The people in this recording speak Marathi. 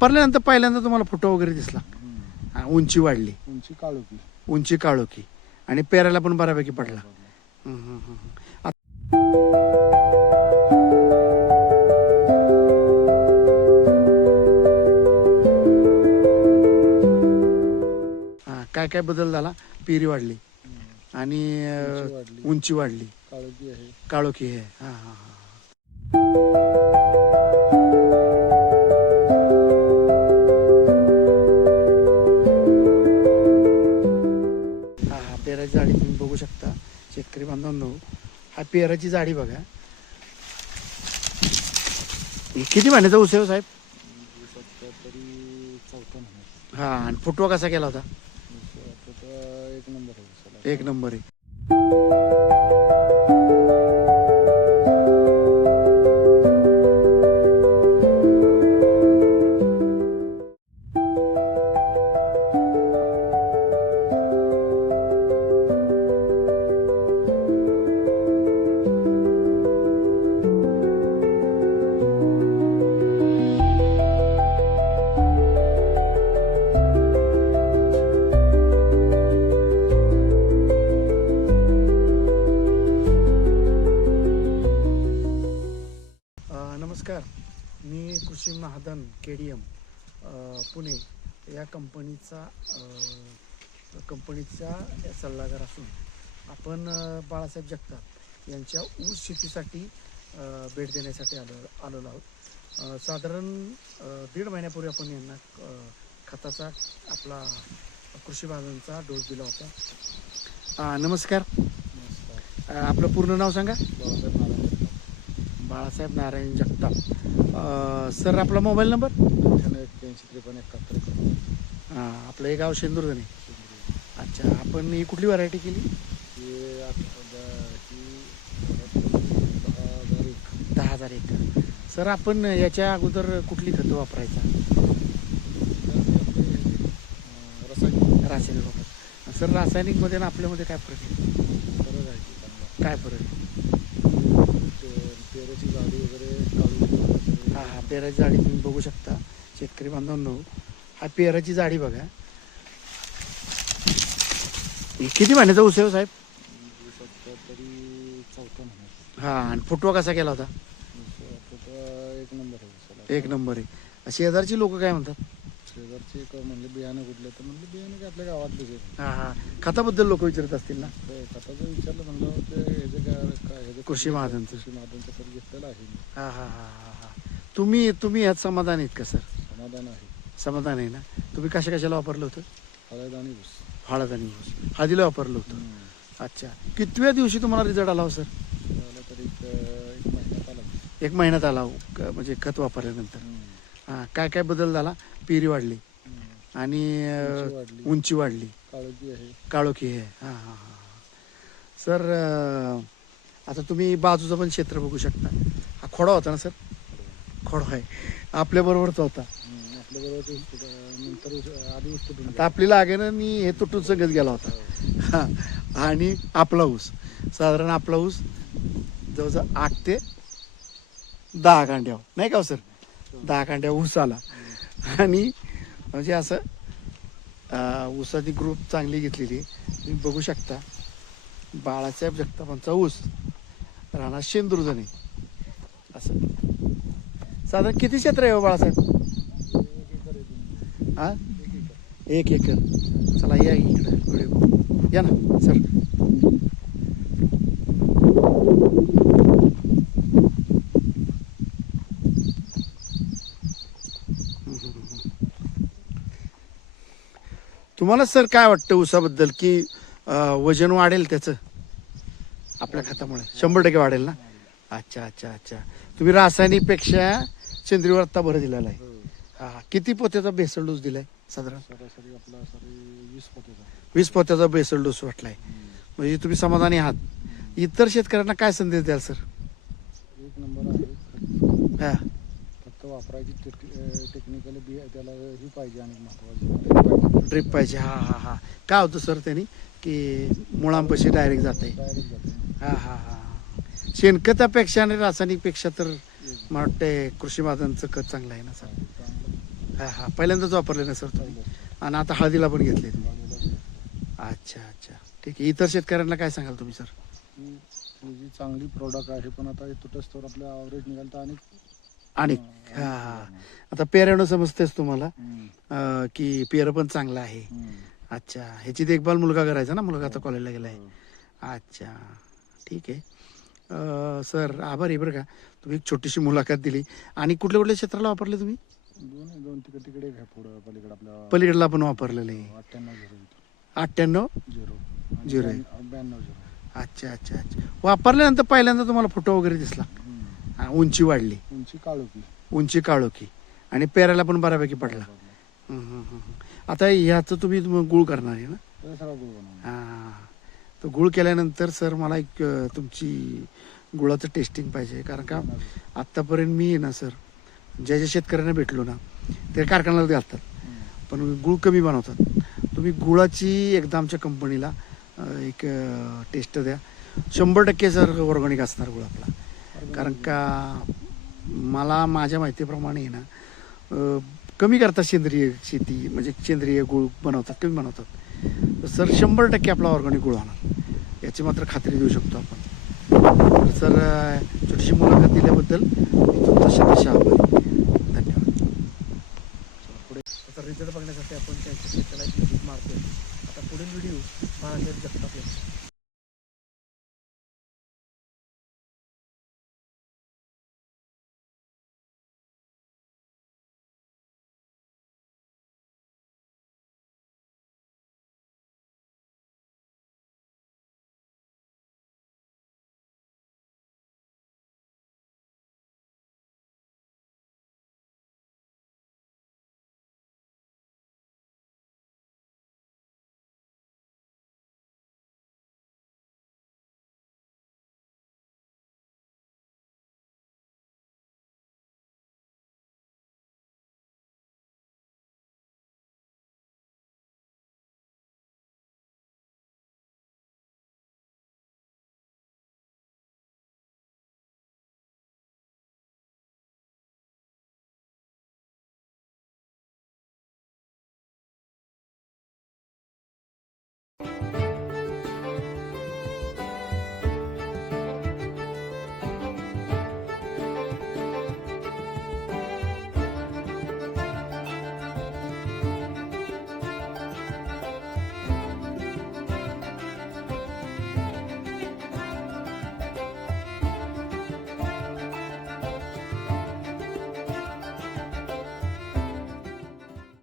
वापरल्यानंतर पहिल्यांदा तुम्हाला फुटवा वगैरे दिसला, उंची वाढली, उंची काळोखी आणि पेरायला पण बऱ्यापैकी पडला. काय काय बदल झाला? पेरी वाढली आणि उंची वाढली, काळोखी आहे. हा हा हा. पेराची जाडी तुम्ही बघू शकता शेतकरी बांधवांनो. हा पेराची जाडी बघा. किती महिन्याचा ऊस आहे साहेब? हा. आणि फुटवा कसा केला होता? एक नंबर आहे. नमस्कार, मी कृषी महाधन KDM पुणे या कंपनीचा सल्लागार असून आपण बाळासाहेब जगताप यांच्या ऊस शेतीसाठी भेट देण्यासाठी आलेलो आहोत. साधारण 1.5 महिन्यापूर्वी आपण यांना खताचा आपला कृषी महाधनचा डोस दिला होता. नमस्कार. आपलं पूर्ण नाव सांगा. बाळासाहेब नारायण जगताप. सर आपला मोबाईल नंबर? 81535171. आपलं हे गाव शेंदुर्गणे. अच्छा, आपण ही कुठली व्हरायटी केली? 10,001. सर आपण याच्या अगोदर कुठली खतं वापरायचा? रासायनिक वापर. सर रासायनिकमध्ये ना आपल्यामध्ये काय फरक आहे? काय फरक आहे? हा पेराची जाडी तुम्ही बघू शकता शेतकरी बांधवांनो. हा पेराची जाडी बघा. किती महिन्याचा ऊस आहे साहेब? हा. आणि फुटवा कसा केला होता? एक नंबर आहे. शेजारची लोक काय म्हणतात? म्हणले बियाणं कुठलं, तर म्हणले बियाणं की आपल्या गावातले. हा हा. खताबद्दल लोक विचारत असतील ना? खताचं विचारलं म्हणलं कृषी महाधनचं तर घेतलेलं आहे. हा हा हा हा हा. तुम्ही यात समाधान आहेत का सर? समाधान आहे. समाधान आहे ना. तुम्ही कशाला वापरलं होतं? हळद आणि ऊस. हळद आणि ऊस. हळदीला वापरलं होतं. अच्छा. कितव्या दिवशी तुम्हाला रिझल्ट आला हो सर? तरी 1 महिन्यात आला. 1 महिन्यात आला म्हणजे खत वापरल्यानंतर. हां. काय काय बदल झाला? पेरी वाढली आणि उंची वाढली, काळोखी आहे. हां हां हां. सर आता तुम्ही बाजूचं पण क्षेत्र बघू शकता. हा खोडा होता ना सर? खोडा आहे. आपल्याबरोबरचा होता. आता आपली लागेन आणि हे तुटून सगळंच गेला होता. हां. आणि आपला ऊस साधारण आपला ऊस जवळजवळ 8 ते 10 कांड्यावर नाही का सर? 10 कांड्या ऊस आला. आणि म्हणजे असं ऊसाची ग्रोथ चांगली घेतलेली आहे. तुम्ही बघू शकता बाळासाहेब जगतापांचा ऊस राहणार शेंदुर्गणे. असं साधारण किती क्षेत्र आहे हो बाळासाहेब? 1 एकर. चला या इकडे व्हिडिओ या ना सर. तुम्हाला सर काय वाटतं ऊसाबद्दल की वजन वाढेल त्याचं आपल्या खतामुळे? 100% वाढेल ना. अच्छा अच्छा अच्छा. तुम्ही रासायनिक पेक्षा सेंद्रियवर आता भर दिलेला आहे. हा. किती पोत्याचा बेसल डोस दिलाय साधारण? 20 पोत्याचा बेसल डोस वाटलाय. म्हणजे तुम्ही समाधानी आहात. इतर शेतकऱ्यांना काय संदेश द्याल सर? 1 नंबर आहे. हा. फक्त वापरायची टेक्निकली त्याला ही पाहिजे आणि महत्वाची ड्रिप पाहिजे. हा हा हा. काय होतं सर त्यांनी की मुळांपाशी डायरेक्ट जाते. हा हा हा. शेणखतापेक्षा आणि रासायनिकपेक्षा तर मला वाटते कृषी महाधनचं खत चांगलं आहे ना सर? हा पहिल्यांदाच वापरले ना सर तुम्ही आणि आता हळदीला पण घेतले तुम्ही. बाजूला अच्छा अच्छा ठीक आहे. इतर शेतकऱ्यांना काय सांगाल तुम्ही सर? ही जी चांगली प्रोडक्ट आहे पण आता तुटस्तवर आपल्या ॲव्हरेज निघाल तर आणि हा हा आता पेऱ्यानं समजतेच तुम्हाला की पेरं पण चांगलं आहे. अच्छा ह्याची देखभाल मुलगा करायचा ना, मुलगा आता कॉलेजला गेला आहे. अच्छा ठीक आहे. सर आभारी आहे बरं का, तुम्ही एक छोटीशी मुलाखत दिली. आणि कुठल्या कुठल्या क्षेत्राला वापरले तुम्ही? दोन तिकडे घ्या पुढं पलीकडे आपल्या पलीकडला पण वापरलेलं आहे. 98 98 0 आहे. 92 0. अच्छा अच्छा अच्छा वापरल्यानंतर पहिल्यांदा तुम्हाला फोटो वगैरे दिसला, उंची वाढली, उंची काळोखी उंची काळोखी आणि पेरायला पण बऱ्यापैकी पडला. आता ह्याचं तुम्ही गुळ करणार आहे ना? सगळा गुळ बनवणार. हां तर गुळ केल्यानंतर सर मला एक तुमची गुळाचं टेस्टिंग पाहिजे. कारण का आत्तापर्यंत मी आहे ना सर, ज्या ज्या शेतकऱ्यांना भेटलो ना ते कारखान्याला घालतात पण गुळ कमी बनवतात. तुम्ही गुळाची एकदा आमच्या कंपनीला एक टेस्ट द्या. 100% सर ऑर्गॅनिक असणार गुळ आपला. कारण का मला माझ्या माहितीप्रमाणे आहे ना कमी करतात सेंद्रिय शेती, म्हणजे सेंद्रिय गुळ बनवतात, कमी बनवतात. तर सर 100% आपला ऑर्गॅनिक गुळ होणार याची मात्र खात्री देऊ शकतो आपण. तर सर छोटीशी मुलाखत दिल्याबद्दल मी तुमचा शतशः आभारी. धन्यवाद. पुढे आता रिझल्ट बघण्यासाठी आपण त्यांच्या शेताला विजिट मारतोय. आता पुढील व्हिडिओ महादेव जगताप यांचा.